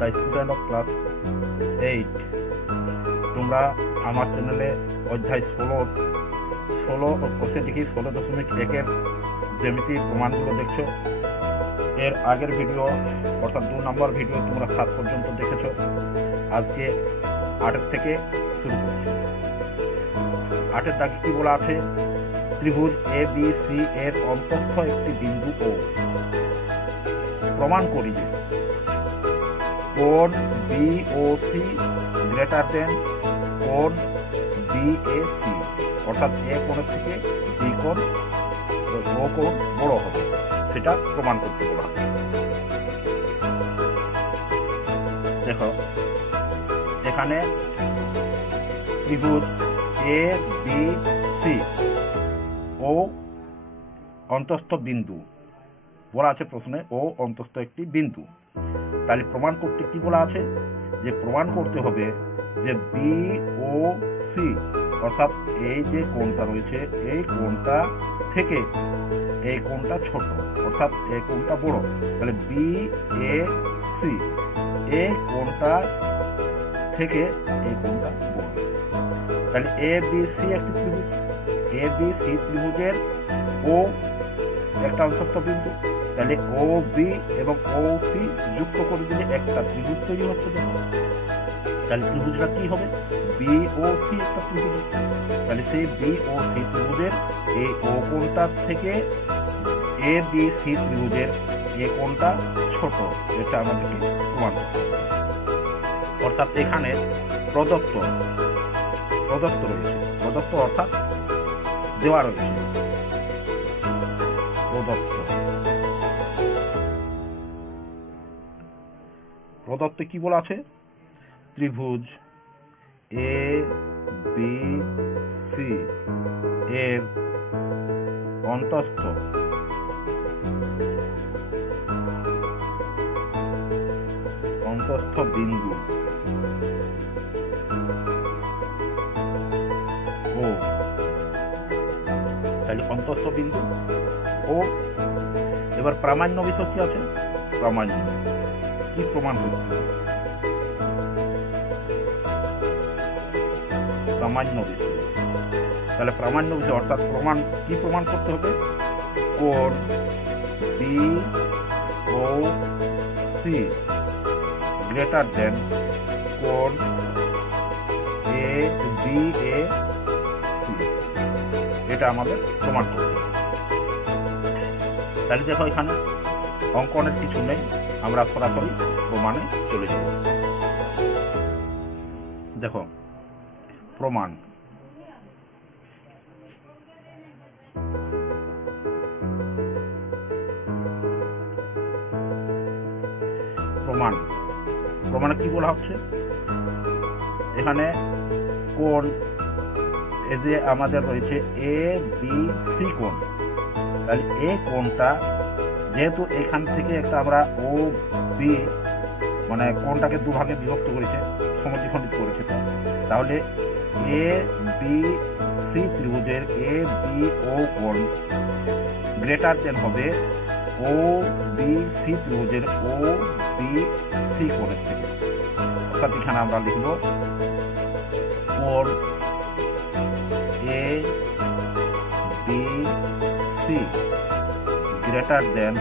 The student of class 8। তোমরা আমার চ্যানেলে অধ্যায় 16 কোষে দেখি 16.1-এর জ্যামিতি প্রমাণগুলো দেখছো। এর আগের ভিডিও অর্থাৎ 2 নম্বর ভিডিও তোমরা 7 পর্যন্ত দেখেছো। আজকে 8 থেকে শুরু করছি। 8-এর দাগে কি বলা আছে? ত্রিভুজ এ বি সি এর অন্তঃস্থ একটি বিন্দু ও প্রমাণ করি যে কোণ বিওসি গ্রেটার দেন কোণ বিএসি, অর্থাৎ এ কোণের থেকে বি কোণ ও কোণ বড় হবে, সেটা প্রমাণ করতে বলা হবে। দেখো এখানে ত্রিভুজ এ বি সি ও অন্তঃস্থ বিন্দু বলা আছে প্রশ্নে, ও অন্তঃস্থ একটি বিন্দু। তাহলে প্রমাণ করতে কি বলা আছে? যে প্রমাণ করতে হবে যে বি ও সি অর্থাৎ এই যে কোণটা রয়েছে এই কোণটা থেকে এই কোণটা ছোট, অর্থাৎ এই কোণটা বড়। তাহলে বি এ সি এই কোণটা থেকে এই কোণটা বড়। তাহলে এ বি সি একটি ত্রিভুজ, এ বি সি ত্রিভুজের ও একটা অন্তঃস্থ বিন্দু। তাহলে ও বি এবং ও সি যুক্ত করে দিলে একটা ত্রিভুজ তৈরি হচ্ছে। দেখো তাহলে ত্রিভুজটা কি হবে? বি ও সি একটা ত্রিভুজ। তাহলে সেই বি ও সি ত্রিভুজের এই ও কোণটা থেকে এ বি সি ত্রিভুজের এ কোণটা ছোট, এটা আমাদেরকে প্রমাণ করতে হবে। অর্থাৎ এখানে প্রদত্ত রয়েছে, প্রদত্ত অর্থাৎ দেওয়া রয়েছে, প্রদত্ত কি বলা আছে? ত্রিভুজ এ বি সি এর অন্তঃস্থ বিন্দু ও, তাহলে অন্তঃস্থ বিন্দু ও। এবার প্রামাণ্য বিষয় কি আছে? প্রামাণ্য কি প্রমাণ করতে হবে? প্রামাণ্য বিষয়। তাহলে প্রামাণ্য বিষয় অর্থাৎ প্রমাণ কি প্রমাণ করতে হবে? কোণ B O C greater than কোণ এ বি এ সি, এটা আমাদের প্রমাণ করতে হবে। তাহলে দেখো এখানে অঙ্কনের কিছু নেই, আমরা সরাসরি প্রমাণে চলে যাব। দেখো প্রমাণ, প্রমাণে কি বলা হচ্ছে? এখানে কোণ এই যে আমাদের রয়েছে এ বি সি কোণ, তাহলে এই কোণটা যেহেতু এখান থেকে একটা আমরা ও বি মানে কোণটাকে দুভাগে বিভক্ত করেছে, সমদ্বিখণ্ডিত করেছে, তাহলে এ বি সি ত্রিভুজের এ বি ও কোণ গ্রেটার দেন হবে ও বি সি ত্রিভুজের ও বি সি কোণের থেকে। অর্থাৎ এখানে আমরা লিখব কোণ A B C greater than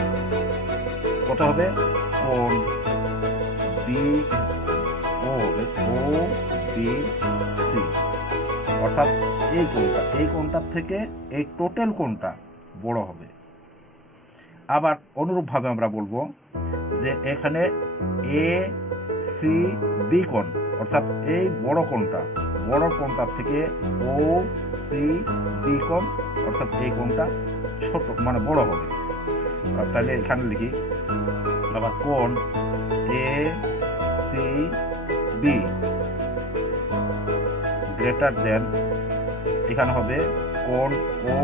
কত হবে? কোণ বি ও বি সি, অর্থাৎ এই কোণটার থেকে এই টোটাল কোণটা বড় হবে। আবার অনুরূপভাবে আমরা বলবো যে এখানে এ সি বি কোণ, অর্থাৎ এই বড় কোণটার থেকে ও সি বি কোণ, অর্থাৎ এই কোণটা ছোট মানে বড় হবে। তাহলে এখানে লিখি আবার কোণ A C B greater than, এখানে হবে কোণ ও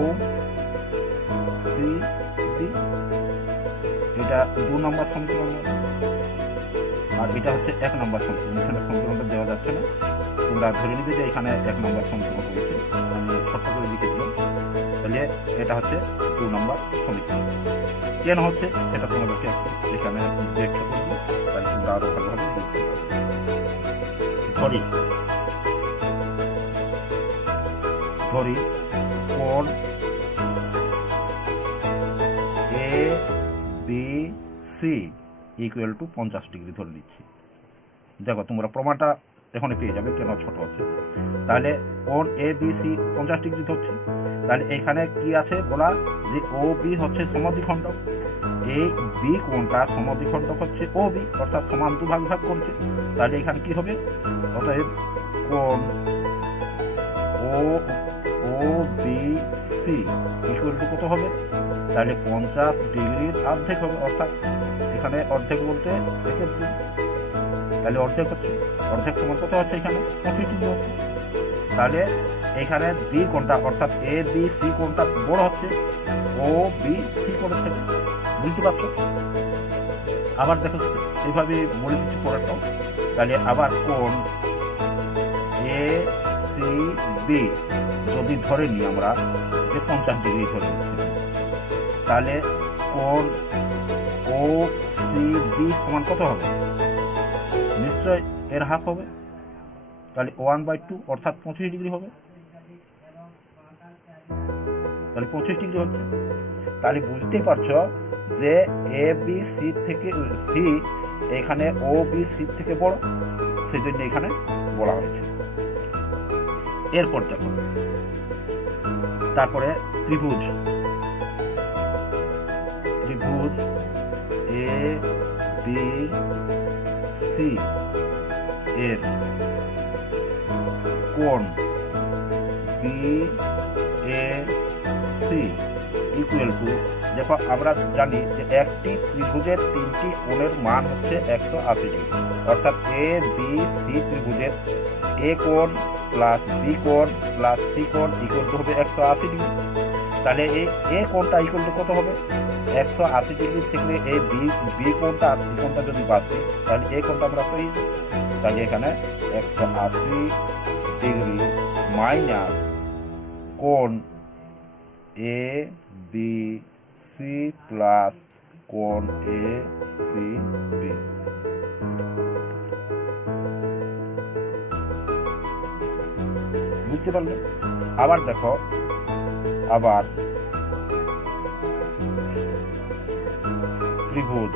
সি বি, এটা 2 নম্বর সমীকরণ, আর এটা হচ্ছে 1 নম্বর সমীকরণ। এখানে সমীকরণটা দেওয়া যাচ্ছে না, তোমরা ধরে নিবে যে এখানে 1 নম্বর সমীকরণ রয়েছে, আমি ছোট্ট করে লিখে দিলাম। তাহলে যে এটা হচ্ছে 2 নম্বর সমীকরণ। কেন হচ্ছে সেটা তোমাদেরকে একটু এখানে ব্যাখ্যা করবো, তাহলে তোমরা আরো ভালোভাবে বুঝতে পারবে। ধরি কোণ A B C equal to 50 degree ধরে নিচ্ছি। দেখো তোমরা প্রমাণটা এখনই পেয়ে যাবে কেন ছোট হচ্ছে। তাহলে কোণ এ বি সি 50 ডিগ্রি ধরছে, তাহলে এখানে কি আছে বলা যে ও বি হচ্ছে সমদ্বিখণ্ডক, এই বি কোণটা সমদ্বিখণ্ডক হচ্ছে ও বি, অর্থাৎ সমান দু ভাগ ভাগ করছে। তাহলে এখানে কি হবে, অতএব কোণ ও বি সি ইকুয়াল টু কত হবে, তাহলে 50 ডিগ্রির অর্ধেক হবে, অর্থাৎ এখানে অর্ধেক বলতে 1/2, তাহলে অর্ধেক হচ্ছে, অর্ধেক সমান কত হচ্ছে এখানে 25 ডিগ্রি হচ্ছে। তাহলে এখানে বি কোণটা অর্থাৎ এ বি সি কোণটা বড় হচ্ছে ও বি সি কোণের থেকে, বুঝতে পারছো। আবার দেখো এইভাবে বলে দিচ্ছি পরেরটাও। তাহলে আবার কোণ এ সি বি যদি ধরে নিই আমরা যে 50 ডিগ্রি ধরে নিচ্ছি, তাহলে কোণ ও সি বি সমান কত হবে, নিশ্চয় এর হাফ হবে, তাহলে 1/2 অর্থাৎ 25 ডিগ্রি হবে। তাহলে 25 ডিগ্রি হচ্ছে। তাহলে বুঝতেই পারছো যে এ বি সি থেকে সি এখানে ও বি সি থেকে বড়, সেই জন্য এখানে বলা হয়েছে। এরপর দেখো তারপরে ত্রিভুজ এ বি সি এর কোণ B A C equal to, দেখো আমরা জানি যে একটি ত্রিভুজের 3টি কোণের মান হচ্ছে 180 ডিগ্রি, অর্থাৎ এ বি সি ত্রিভুজের এ কোণ প্লাস বি কোণ প্লাস সি কোণ ইকুয়াল টু হবে 180 ডিগ্রি। তাহলে এই এ কোণটা ইকুয়াল টু কত হবে, 180 ডিগ্রি থেকে এই বি কোণটা আর সি কোণটা যদি বাদ দিই তাহলে এ কোণটা আমরা পেয়ে যাই। তাহলে এখানে 180 ডিগ্রি মাইনাস কোণ এ বি সি প্লাস কোণ এ সি বি। বুঝতে পারলে। আবার দেখো, আবার ত্রিভুজ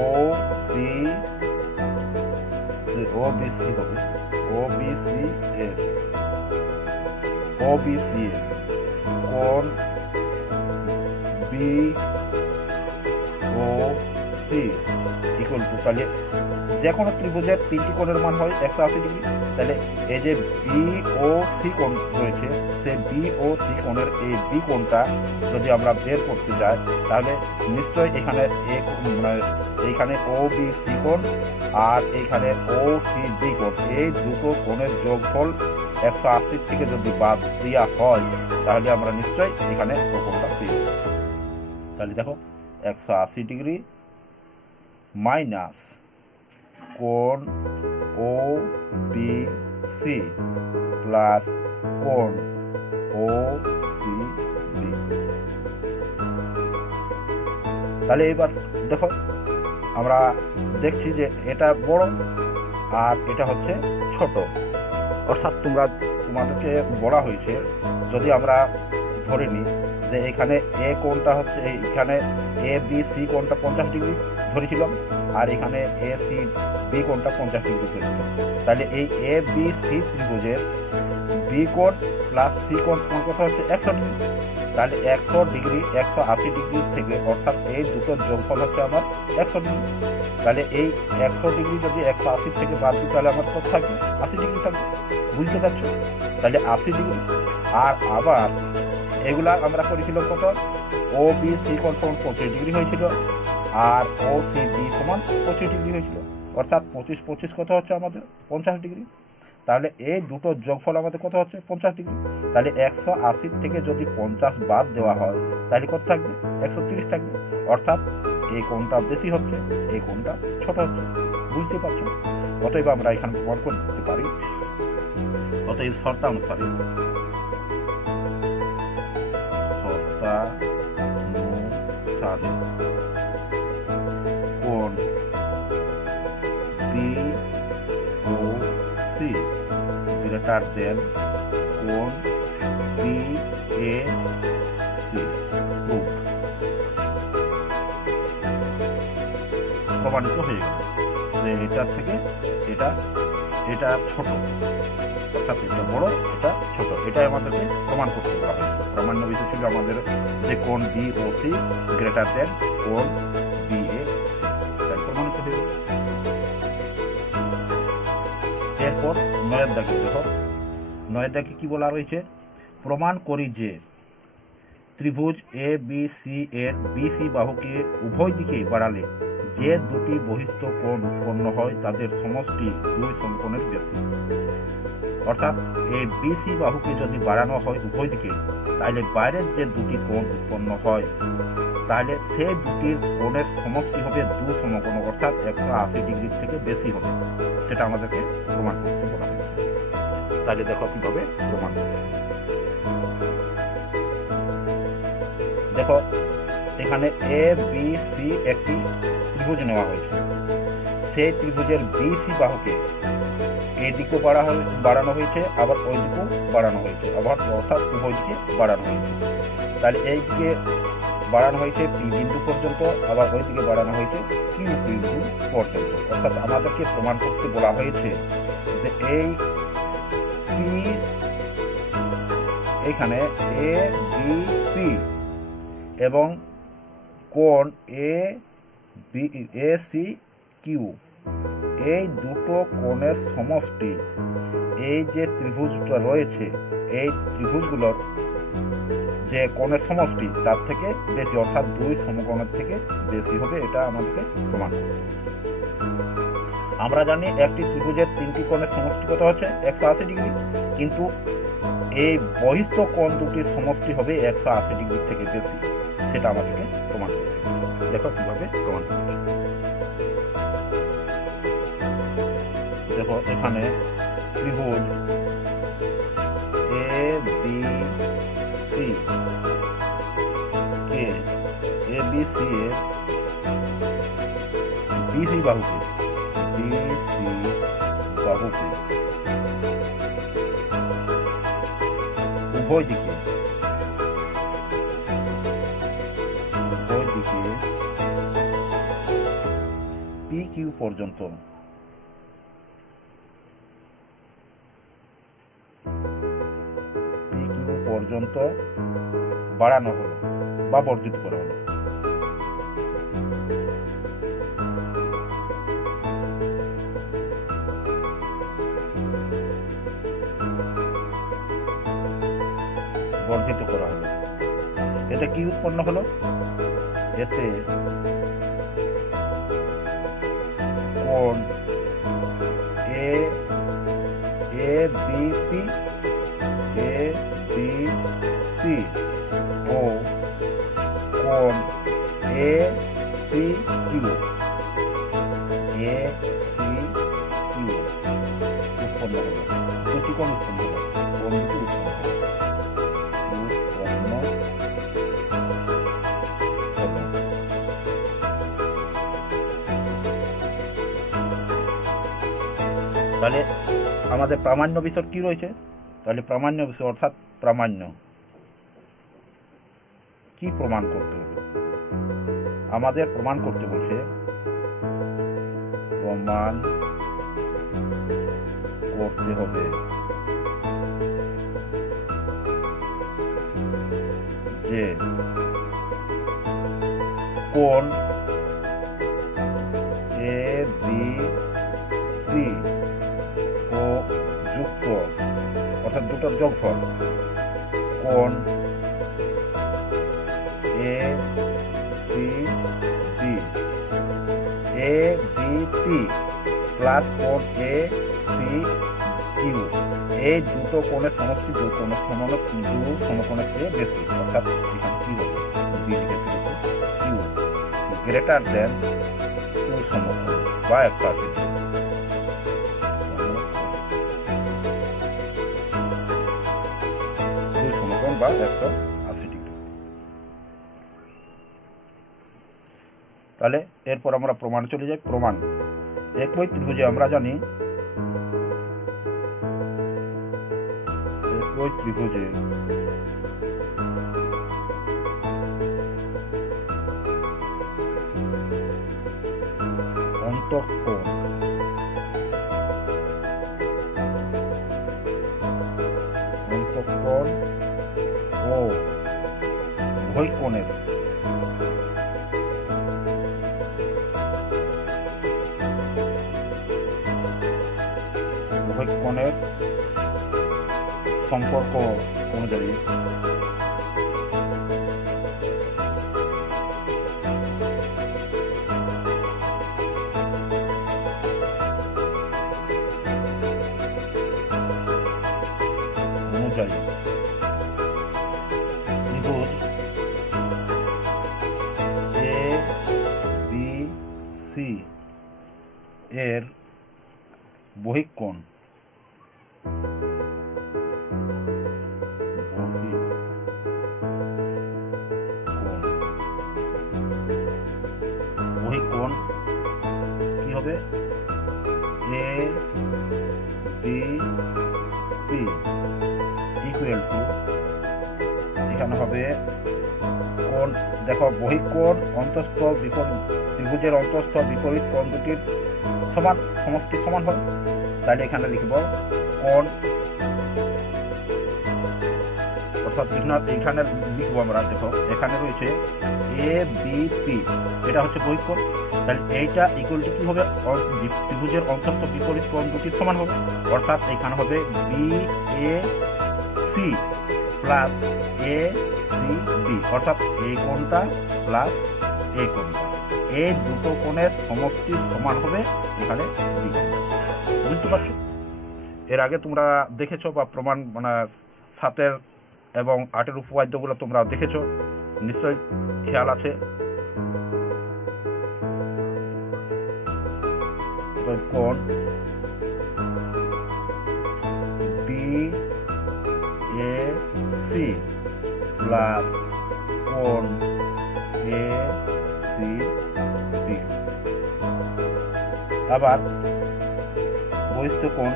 ও বি সি হবে, ও বি সি এর কোণ B O C equal to, তাহলে যে কোনো ত্রিভুজের 3টি কোণের মান হয় 180 ডিগ্রি। তাহলে এই যে বি ও সি কোণ রয়েছে, সেই বি ও সি কোণের এই বি কোণটা যদি আমরা বের করতে যাই তাহলে নিশ্চয়ই এখানে এইখানে ও বি সি কোণ আর এইখানে ও সি বি কোণ, এই দুটো কোণের যোগফল 180 থেকে যদি বাদ দেওয়া হয় তাহলে আমরা নিশ্চয়ই এখানে ও কোণটা পেয়ে যাব। তাহলে দেখো 180 ডিগ্রি মাইনাস কোণ ও বি সি প্লাস কোণ ও সি বি। তাহলে এবার দেখো আমরা দেখছি যে এটা বড় আর এটা হচ্ছে ছোট, অর্থাৎ তোমাদেরকে বলা হয়েছে যদি আমরা ধরে নিই যে এখানে এ কোণটা হচ্ছে, এখানে এ বি সি কোণটা 50 ডিগ্রি ধরেছিলাম আর এখানে এ সি বি কোণটা 50 ডিগ্রি ধরেছিলাম, তাহলে এই এ বি সি ত্রিভুজের বি কোণ প্লাস সি কোণ সমান কথা হচ্ছে 100 ডিগ্রি। তাহলে 100 ডিগ্রি 180 ডিগ্রি থেকে, অর্থাৎ এই দুটোর যোগফল হচ্ছে আমার 100 ডিগ্রি। তাহলে এই 100 ডিগ্রি যদি 180 থেকে বাদ দিই তাহলে আমার কত থাকবে, 80 ডিগ্রি থাকবে। বুঝতে পারছো। তাহলে 80 ডিগ্রি। আর আবার এগুলা আমরা করেছিলাম কত, ও বি সি কোণ সমান 25 ডিগ্রি হয়েছিল আর ও সি বি সমান 25 ডিগ্রি হয়েছিল, অর্থাৎ 25 কত হচ্ছে আমাদের 50 ডিগ্রি। তাহলে এই দুটো যোগফল আমাদের কত হচ্ছে 50 ডিগ্রি। তাহলে 180 থেকে যদি 50 বাদ দেওয়া হয় তাহলে কত থাকবে, 130 থাকবে, অর্থাৎ এই কোণটা বেশি হচ্ছে এই কোণটা ছোট হচ্ছে। বুঝতে পারছো। অতএব আমরা এখানে প্রমাণ করে দিতে পারি, অতএব শর্তানুসারে শতানুসারে কোণ BOC গ্রেটার দেন কোণ BAC প্রুভড। প্রমাণিত হয়ে গেল যে এটার থেকে এটা ছোট, অর্থাৎ এটা বড়, এটা ছোট। এটাই আমাদেরকে প্রমাণ করতে বলা হয়েছে। প্রামাণ্য বিষয় ছিল আমাদের যে কোণ BOC গ্রেটার দেন কোণ BAC, তাই প্রমাণিত হয়ে গেল। এরপর 9 দাগে দেখো, 9 দাগে কি বলা রয়েছে? প্রমাণ করি যে ত্রিভুজ ABC এর BC বাহুকে উভয় দিকে বাড়ালে যে দুটি বহিস্থ কোণ উৎপন্ন হয় তাদের সমষ্টি 2 সমকোণের বেশি। অর্থাৎ এই BC বাহুকে যদি বাড়ানো হয় উভয় দিকে, তাহলে বাইরের যে দুটি কোণ উৎপন্ন হয় তাহলে সেই দুটির কোণের সমষ্টি হবে 2 সমকোণ, অর্থাৎ 180 ডিগ্রির থেকে বেশি হবে। সেটা আমাদেরকে প্রমাণ করতে বলা হবে। তাহলে দেখো কিভাবে প্রমাণ করতে। দেখো এখানে ABC একটি ত্রিভুজ নেওয়া হয়েছে। সেই ত্রিভুজের BC বাহুকে এই দিকেও বাড়ানো হয়েছে, আবার ওই দিকেও বাড়ানো হয়েছে, আবার অর্থাৎ উভয় দিকে বাড়ানো হয়েছে। তাহলে এই দিকে বাড়ানো হয়েছে P বিন্দু পর্যন্ত, আবার ওই দিকে বাড়ানো হয়েছে Q বিন্দু পর্যন্ত। অর্থাৎ আমাদেরকে প্রমাণ করতে বলা হয়েছে যে এই P এখানে ABC এবং কোণ ACQ এই দুটো কোণের সমষ্টি এই যে ত্রিভুজটা রয়েছে এই ত্রিভুজগুলোর যে কোণের সমষ্টি তার থেকে বেশি, অর্থাৎ 2 সমকোণের থেকে বেশি হবে। এটা আমাদেরকে প্রমাণ করতে হবে। আমরা জানি একটি ত্রিভুজের 3টি কোণের সমষ্টি কত হচ্ছে 180 ডিগ্রি, কিন্তু এই বহিস্থ কোণ দুটির সমষ্টি হবে 180 ডিগ্রি থেকে বেশি। সেটা আমাদেরকে প্রমাণ করতে হবে। দেখো কিভাবে প্রমাণ করতে হবে। দেখো এখানে ত্রিভুজ ABC কে ABC এর BC বাহুকে উভয় দিকে PQ পর্যন্ত বাড়ানো হলো বা বর্ধিত করা হলো। এতে কি উৎপন্ন হলো? এতে কোণ ABP ও কোণ ACQ উৎপন্ন হলো। দুটি কোণ উৎপন্ন হলো। কোণ দুটি উৎপন্ন হলো। তাহলে আমাদের প্রামাণ্য বিষয় কি রয়েছে? তাহলে প্রামাণ্য বিষয় অর্থাৎ প্রামাণ্য কি প্রমাণ করতে হবে? আমাদের প্রমাণ করতে বলছে প্রমাণ করতে হবে যে কোণ ABC ও যুক্ত অর্থাৎ দুটোর যোগফল কোণ ABP প্লাস কোণ ACQ এই দুটো কোণের সমষ্টি দু সমকোণের চেয়ে বেশি, অর্থাৎ এখানে কি হবে B দিকে Q গ্রেটার দেন 2 সমকোণ বা 180 2 সমকোণ বা 180 ডিগ্রি। তাহলে এরপর আমরা প্রমাণ চলে যাই। প্রমাণ একই ত্রিভুজে আমরা জানি একই ত্রিভুজে অন্তঃকোণ ও উভয় কোণের সম্পর্ক অনুযায়ী ত্রিভুজ ABC এর বহিঃকোণ কি হবে? ABC ইকুয়াল টু এখানে হবে কোণ। দেখো বহিঃকোণ অন্তঃস্থ বিপরীত ত্রিভুজের অন্তঃস্থ বিপরীত কোণ দুটির সমান, সমষ্টি সমান হয়। তাহলে এখানে লিখব কোণ, অর্থাৎ এখানে লিখবো আমরা, দেখো এখানে রয়েছে ABP, এটা হচ্ছে বহিঃকোণ। তাহলে এইটা ইকুয়াল টু কি হবে? ত্রিভুজের অন্তঃস্থ বিপরীত কোণ দুটি সমান হবে, অর্থাৎ এখানে হবে BAC প্লাস ACB, অর্থাৎ এই কোণটা প্লাস এই কোণটা, এই দুটো কোণের সমষ্টি সমান হবে এখানে B। বুঝতে পারছো? এর আগে তোমরা দেখেছো বা প্রমাণ মানে 7 এবং 8 উপপাদ্যগুলো তোমরা দেখেছো, নিশ্চয়ই খেয়াল আছে। কোণ BAC প্লাস কোণ ACB, আবার বহিস্থ কোণ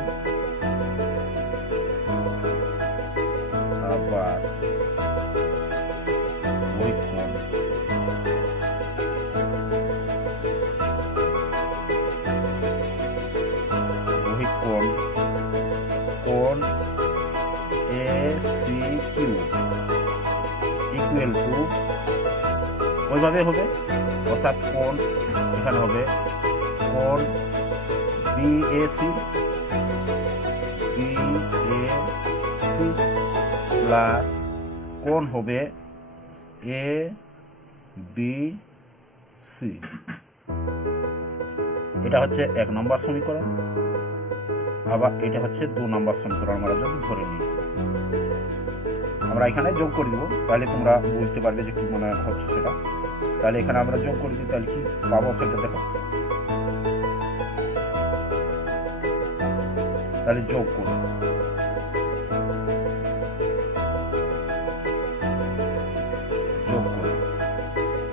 আবার বহিঃকোণ কোণ ACQ ইকুয়াল টু ওইভাবে হবে, অর্থাৎ কোণ এখানে হবে কোণ BAC প্লাস কোণ হবে ABC। এটা হচ্ছে 1 নম্বর সমীকরণ, আবার এটা হচ্ছে 2 নম্বর সমীকরণ। আমরা যদি ধরে নিই, আমরা এখানে যোগ করে দিব, তাহলে তোমরা বুঝতে পারবে যে কি মনে হচ্ছে সেটা। তাহলে এখানে আমরা যোগ করে দিই, তাহলে কি পাবো সেটা দেখো। তাহলে যোগ করি,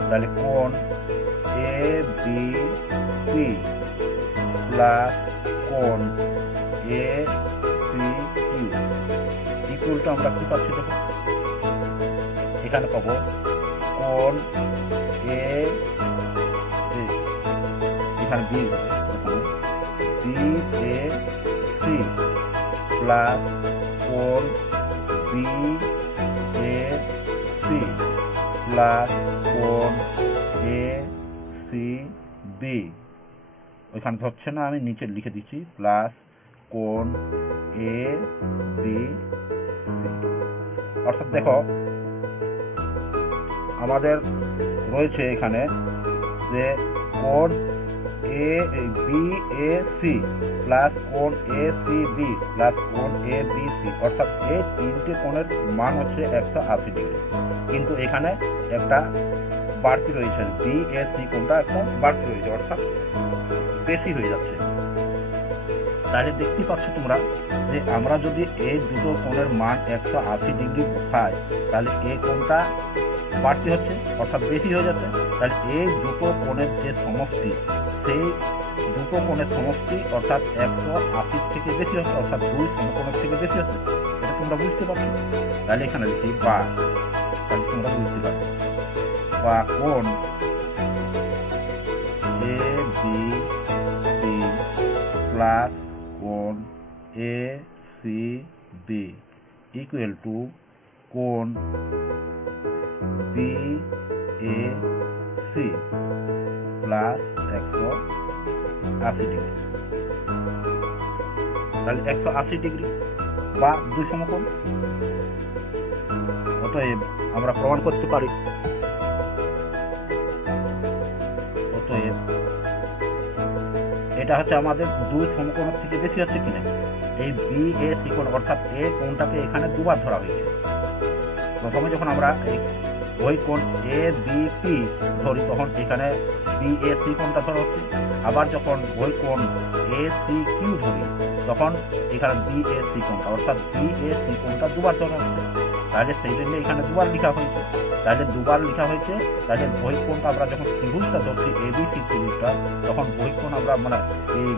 তাহলে কোণ ABP প্লাস কোণ ACQ ইকুয়াল টু আমরা কি পাচ্ছি দেখো, এখানে পাবো কোণ এখানে BAC প্লাস কোণ BAC প্লাস কোণ ACB, ওইখানে হচ্ছে না, আমি নিচে লিখে দিচ্ছি প্লাস কোণ ABC। অর্থাৎ দেখো আমাদের রয়েছে এখানে যে কোণ BAC প্লাস কোণ ACB প্লাস কোণ ABC, অর্থাৎ এই তিনটে কোণের মান হচ্ছে 180 ডিগ্রি, কিন্তু এখানে একটা বাড়তি রয়েছে, BAC কোণটা একটা বাড়তি রয়েছে, অর্থাৎ বেশি হয়ে যাচ্ছে। তাহলে দেখতে পাচ্ছ তোমরা যে আমরা যদি এই দুটো কোণের মান 180 ডিগ্রি বসাই, তাহলে এই কোণটা বাড়তি হচ্ছে, অর্থাৎ বেশি হয়ে যাচ্ছে। তাহলে এই দুটো কোণের যে সমষ্টি, সেই দুটো কোণের সমষ্টি অর্থাৎ 180 থেকে বেশি হচ্ছে, অর্থাৎ দুই সমকোণের থেকে বেশি হচ্ছে। এটা তোমরা বুঝতে পারছো। তাহলে এখানে লিখি বা, তাহলে তোমরা বুঝতে পারবে। বা কোণ এ বি সি প্লাস কোণ A C B equal to কোণ B A C plus 180 degree. তাহলে 180 ডিগ্রি বা দুই সমকোণ। অতএব আমরা প্রমাণ করতে পারি, অতএব এটা হচ্ছে আমাদের দুই সমকোণের থেকে বেশি হচ্ছে কিনা। এই বি এ সি কোণ অর্থাৎ এ কোণটাকে এখানে দুবার ধরা হয়েছে। প্রথমে যখন আমরা ওই কোণ এ বি পি ধরি তখন এখানে বি এ সি কোণটা ধরা হচ্ছে। আবার যখন ওই কোণ এ সি কিউ ধরি তখন এখানে বি এ সি কোণটা অর্থাৎ বি এ সি কোণটা দুবার ধরা হচ্ছে। তাহলে সেই জন্য এখানে দুবার লেখা হয়েছে। তাহলে দুবার লেখা হয়েছে, তাহলে ওই কোণটা আমরা যখন ত্রিভুজটা ধরছি এ বি সি ত্রিভুজটা, তখন ওই কোণ আমরা মানে এই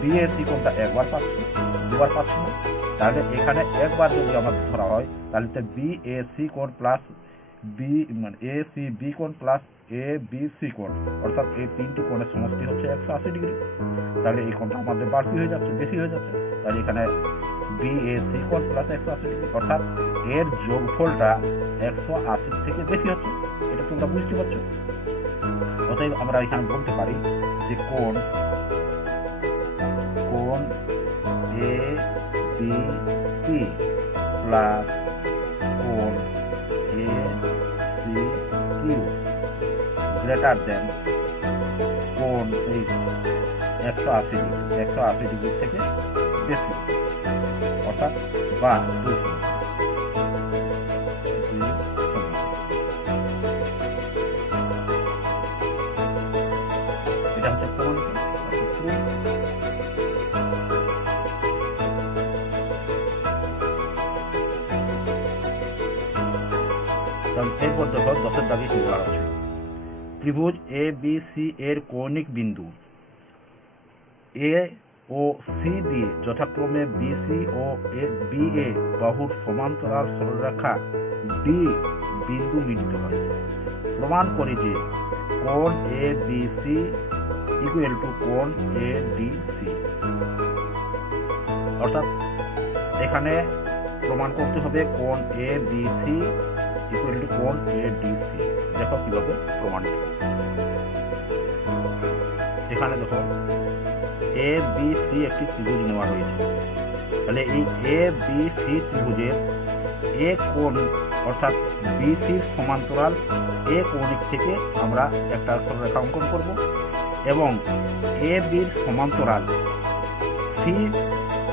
বি এ সি কোণটা একবার পাচ্ছি, দুবার পাচ্ছি না। তাহলে এখানে একবার যদি আমাদের ধরা হয় তাহলে তো বি এ সি কোণ প্লাস বি মানে এ সি বি কোণ প্লাস এ বি সি কোণ অর্থাৎ এই তিনটি কোণের সমষ্টি হচ্ছে 180 ডিগ্রি। তাহলে এই কোণটা আমাদের বাড়তি হয়ে যাচ্ছে, বেশি হয়ে যাচ্ছে। তাহলে এখানে বি এ সি কোণ প্লাস 180 ডিগ্রি অর্থাৎ এর যোগফলটা 180 থেকে বেশি হচ্ছে। এটা তোমরা বুঝতে পারছো। অতএব আমরা এখানে বলতে পারি যে কোণ এ বি পি প্লাস কোণ A C Q greater than কোণ এই 180 ডিগ্রি, 180 ডিগ্রি থেকে বেশি অর্থাৎ বা দুই সমকোণ। এটা হচ্ছে প্রমাণিত। এরপর দেখো 10 দাগে কি বলা হচ্ছে। ত্রিভুজ এ বি সি এর কৌণিক বিন্দু এ ও সি দিয়ে যথাক্রমে বিসি ও বি এ বাহুর সমান্তরাল সরলরেখা ডি বিন্দু মিলিত হয়। প্রমাণ করি যে কোণ A B C equal to কোণ এ ডি সি। অর্থাৎ এখানে প্রমাণ করতে হবে কোণ A B C equal to কোণ এ ডি সি। দেখো কিভাবে প্রমাণিত। এখানে দেখো এ বি সি একটি ত্রিভুজ নেওয়া হয়েছে। তাহলে এই এ বি সি ত্রিভুজের এ কোণ অর্থাৎ বিসির সমান্তরাল এ কৌণিক থেকে আমরা একটা সরলরেখা অঙ্কন করব এবং এ বির সমান্তরাল সি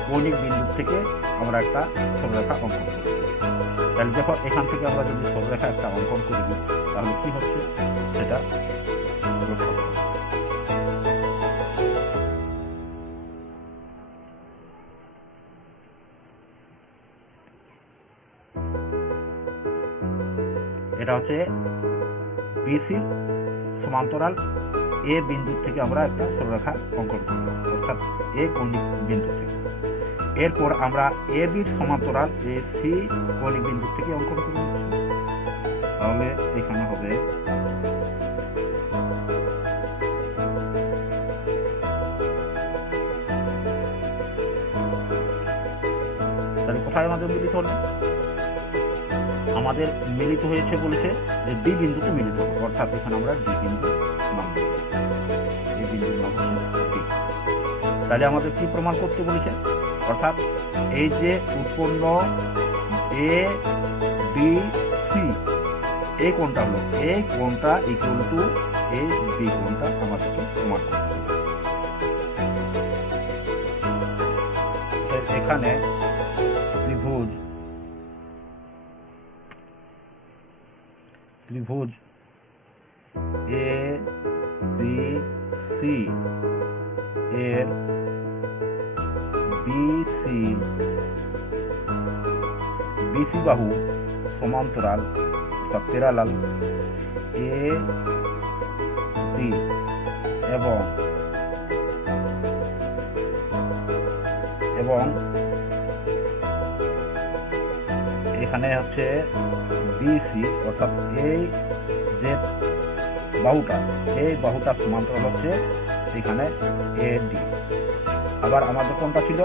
কৌণিক বিন্দু থেকে আমরা একটা সরলরেখা অঙ্কন করব। তাহলে দেখো এখান থেকে আমরা যদি সরলরেখা একটা অঙ্কন করে দিই তাহলে কি হচ্ছে সেটা লক্ষ্য করব। এটা হচ্ছে বিসি সমান্তরাল এ বিন্দু থেকে আমরা একটা সরলরেখা অঙ্কন করব অর্থাৎ এ কৌণিক বিন্দু থেকে। এরপর আমরা এ বির সমান্তরাল এ সি কৌণিক বিন্দু থেকে অঙ্কন করব। তাহলে এখানে হবে তাহলে কোথায় আমাদের মিলিত হলো? আমাদের মিলিত হয়েছে বলেছে যে ডি বিন্দুতে মিলিত হবে, অর্থাৎ এখানে আমরা ডি বিন্দু নাম দেব। এই বিন্দুর নাম হচ্ছে ডি। তাহলে আমাদের কি প্রমাণ করতে বলেছে? অর্থাৎ এই যে উৎপন্ন এ বি সি এই কোণটা হলো এই কোণটা ইকুয়াল টু এই বি কোণটা আমাদেরকে প্রমাণ করতে হবে। এখানে ত্রিভুজ এ বি সি এর বিসি বাহু সমান্তরাল অর্থাৎ প্যারালাল এ বি এবং এখানে হচ্ছে বিসি অর্থাৎ এই যে বাহুটা সমান্তরাল হচ্ছে এখানে এডি। আবার আমাদের কোনটা ছিল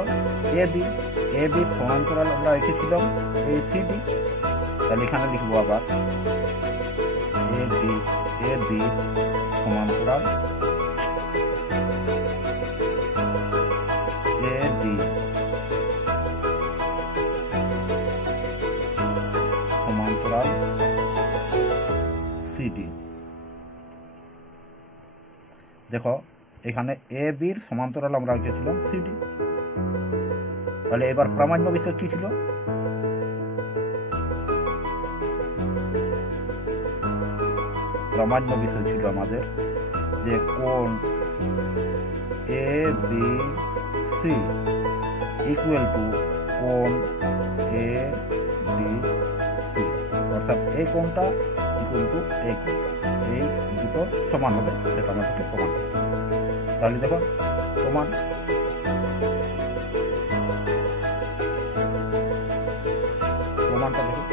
এ বি সমান্তরাল আমরা রেখেছিলাম এই সিডি। তাহলে এখানে লিখবো আবার এ বি সমান্তরাল এডি সমান্তরাল সিডি। দেখো এখানে এ বির সমান্তরাল আমরা রেখেছিলাম সিডি। তাহলে এবার প্রামাণ্য বিষয় কি ছিল? প্রামাণ্য বিষয় ছিল আমাদের যে কোণ A B C equal to কোণ এ বি সি, অর্থাৎ এই কোণটা ইকুয়াল টু এই কোণটা, এই দুটো সমান হবে, সেটা আমাদেরকে প্রমাণ করতে হবে। তাহলে দেখো প্রমাণটা দেখো,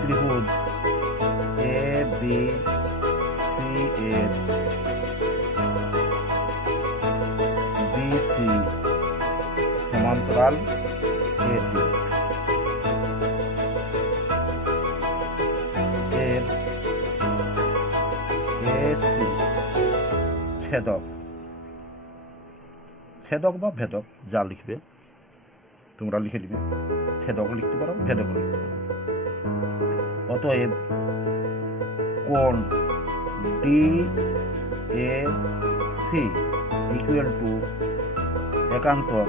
ত্রিভুজ এ বি সি এর বিসি সমান্তরাল এডি এর এসি ছেদক বা ভেদক যা লিখবে তোমরা লিখে নিবে, ছেদক লিখতে পারো, ভেদক লিখতে পারো। অতএব কোণ D A C equal to একান্তর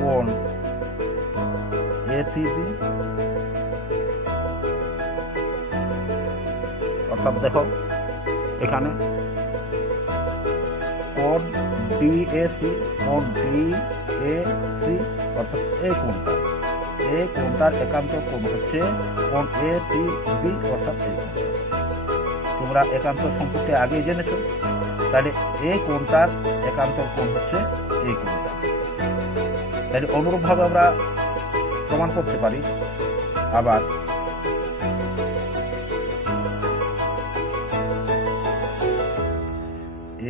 কোণ এসিবি। অর্থাৎ দেখো এখানে কোণ ডিএসি অর্থাৎ এই কোণটার একান্তর কোণ হচ্ছে কোণ এসিবি, অর্থাৎ এই কোণটা তোমরা একান্তর সম্পর্কে আগেই জেনেছো। তাহলে এই কোণটার একান্তর কোণ হচ্ছে এই কোণটা। তাহলে অনুরূপভাবে আমরা প্রমাণ করতে পারি আবার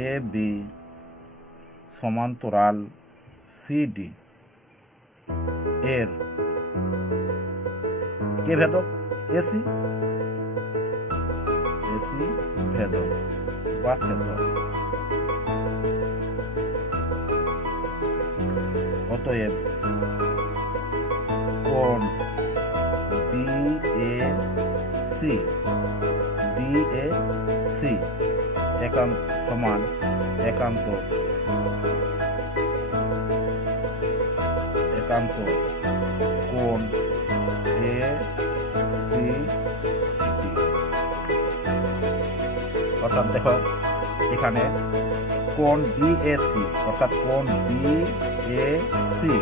এ বি সমান্তরাল সিডি এর কে ভেদক এসি ভেদক বা ছেদক। অতএব কোণ বিএসি সমান একান্ত কোণ এসিডি। অর্থাৎ দেখো এখানে কোণ বিএসি অর্থাৎ কোণ বিএসি,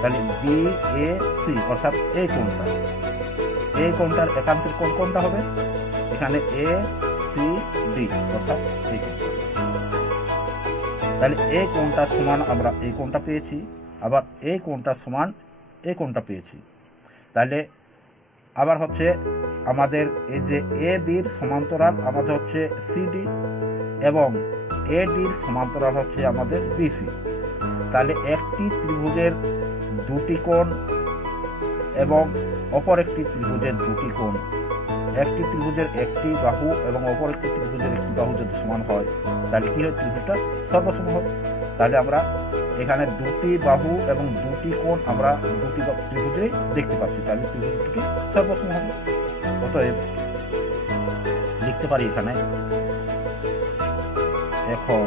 তাহলে বিএসি অর্থাৎ এই কোণটার একান্তের কোণ কোনটা হবে? এখানে এসিডি অর্থাৎ এই কোণটা। তাহলে এই কোণটা সমান আমরা এই কোণটা পেয়েছি, আবার এই কোণটা সমান এই কোণটা পেয়েছি। তাহলে আবার হচ্ছে আমাদের এই যে এ বির সমান্তরাল আমাদের হচ্ছে সিডি এবং এ ডির সমান্তরাল হচ্ছে আমাদের বিসি। তাহলে একটি ত্রিভুজের দুটি কোণ এবং অপর একটি ত্রিভুজের দুটি কোণ, একটি ত্রিভুজের একটি বাহু এবং অপর একটি ত্রিভুজের একটি বাহু যদি সমান হয় তাহলে কি হয়? ত্রিভুজটা সর্বসম হবে। তাহলে আমরা এখানে দুটি বাহু এবং দুটি কোণ আমরা দুটি ত্রিভুজে দেখতে পাচ্ছি, তাহলে ত্রিভুজটি সর্বসম হবে। অতএব লিখতে পারি এখানে এখন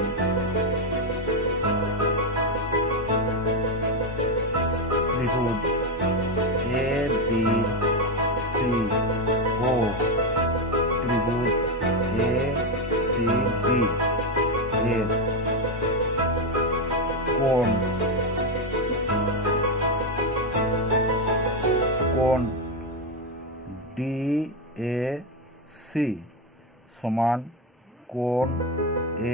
ত্রিভুজ এ বি সি ও ত্রিভুজ এ সি বি এর কোণ কোণ DAC সমান কোণ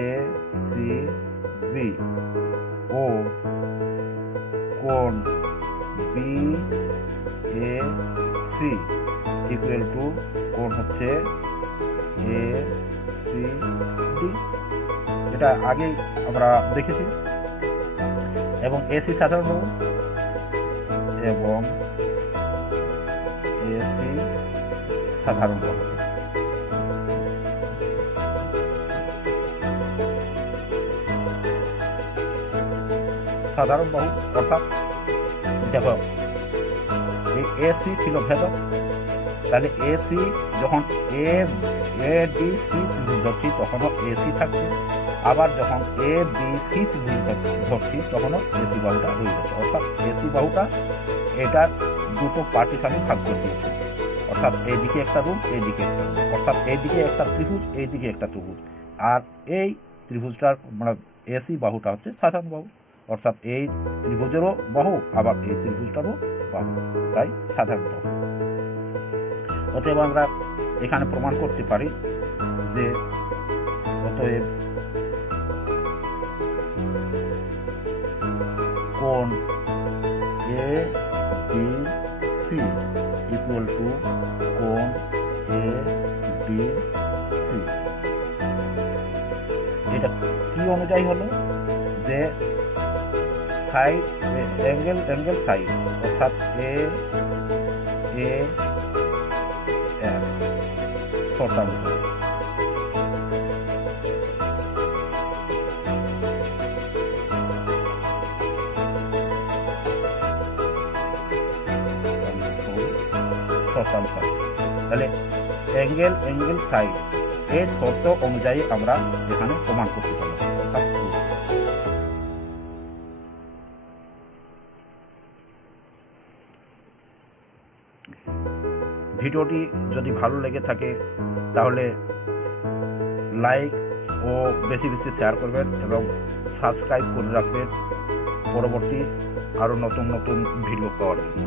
ACB ও কোণ BAC ইকুয়াল টু কোণ হচ্ছে ACD, এটা আগেই আমরা দেখেছি। এবং AC সাধারণ বাহু এবং AC সাধারণ বাহু। সাধারণ বাহু অর্থাৎ দেখো এই AC ছিল ভেদক, তাহলে AC যখন ADC ত্রিভুজ ধরছি তখনও AC থাকছে, আবার যখন ABC ত্রিভুজ ধরছি তখনও AC বাহুটা রয়ে যাচ্ছে। অর্থাৎ AC বাহুটা এটার দুটো পার্টিশনে ভাগ করে দিয়েছে, অর্থাৎ এইদিকে একটা রূপ এইদিকে একটা রূপ, অর্থাৎ এইদিকে একটা ত্রিভুজ এইদিকে একটা ত্রিভুজ, আর এই ত্রিভুজটার মানে AC বাহুটা হচ্ছে সাধারণ বাহু, অর্থাৎ এই ত্রিভুজেরও বাহু আবার এই ত্রিভুজটারও বাহু, তাই সাধারণ বাহু। অতএব আমরা এখানে প্রমাণ করতে পারি যে অতএব কোণ ABC ইকুয়াল টু কোণ ADC। এটা কি অনুযায়ী হলো যে সাইড অ্যাঙ্গেল সাইড অর্থাৎ AS শর্তাংশ। তাহলে অ্যাঙ্গেল সাইড এই শর্ত অনুযায়ী আমরা এখানে প্রমাণ করতে পারি। ভিডিওটি যদি ভালো লেগে থাকে তাহলে লাইক ও বেশি বেশি শেয়ার করবেন এবং সাবস্ক্রাইব করে রাখবেন পরবর্তী আরও নতুন নতুন ভিডিও পাওয়ার জন্য।